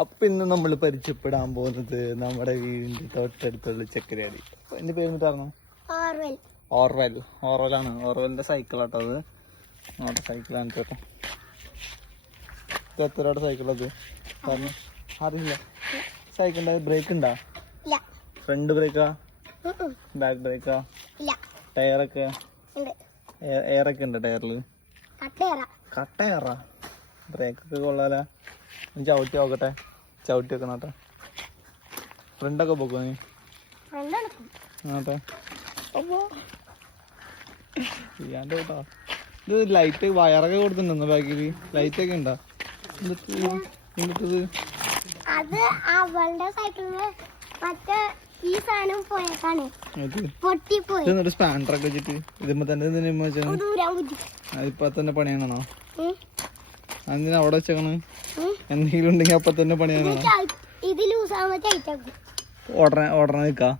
അപ്പൊ ഇന്ന് നമ്മൾ പരിചയപ്പെടാൻ പോകുന്നത് നമ്മുടെ വീടിന്റെ തൊട്ടടുത്തുള്ള ചക്കരയാടി. എന്റെ പേര് പറഞ്ഞു ഓർവെലാണ്. ഓർവെലിന്റെ സൈക്കിൾ ആട്ടോ അത്. മോട്ടോർ സൈക്കിളാണ് ചേട്ടാ. എത്രയുടെ സൈക്കിൾ അത് പറഞ്ഞു അറിയില്ല. സൈക്കിളിന്റെ ബ്രേക്ക് ഉണ്ടാ? ഫ്രണ്ട് ബ്രേക്കാ ബാക്ക് ബ്രേക്കാ? ടയറൊക്കെ എയറൊക്കെ ഉണ്ടോ ടയറില്? കട്ടയറാ? ബ്രേക്കൊക്കെ കൊള്ളാല. ചവിട്ടി നോക്കട്ടെ. ചവിട്ടി വെക്കണം കേട്ടോ. ഫ്രണ്ടൊക്കെ പോക്കോ നീ? ആട്ടെ ചെയ്യാണ്ട് കേട്ടോ. ഇത് ലൈറ്റ് വയറൊക്കെ കൊടുത്തിട്ടുണ്ടോ ബാക്കില്? ലൈറ്റ് ഒക്കെ ഉണ്ടോ? എന്നിട്ടത് അത് അവളുടെ സൈക്കിളിന് മറ്റേ ഈ സാധനം പോയേക്കാണ് പൊട്ടിപ്പോയി. എന്നിട്ട് സ്പാൻഡറൊക്കെ വെച്ചിട്ട് ഇതുമ്പോ തന്നെ അതിപ്പോ തന്നെ പണിയാണോ? എന്തിനാ അവിടെ വെച്ചേക്കണ്? എന്തെങ്കിലും ഉണ്ടെങ്കിൽ അപ്പൊ തന്നെ പണിയാണോ? ഇത് ലൂസാകുമ്പോ ഓടണ നിക്കാ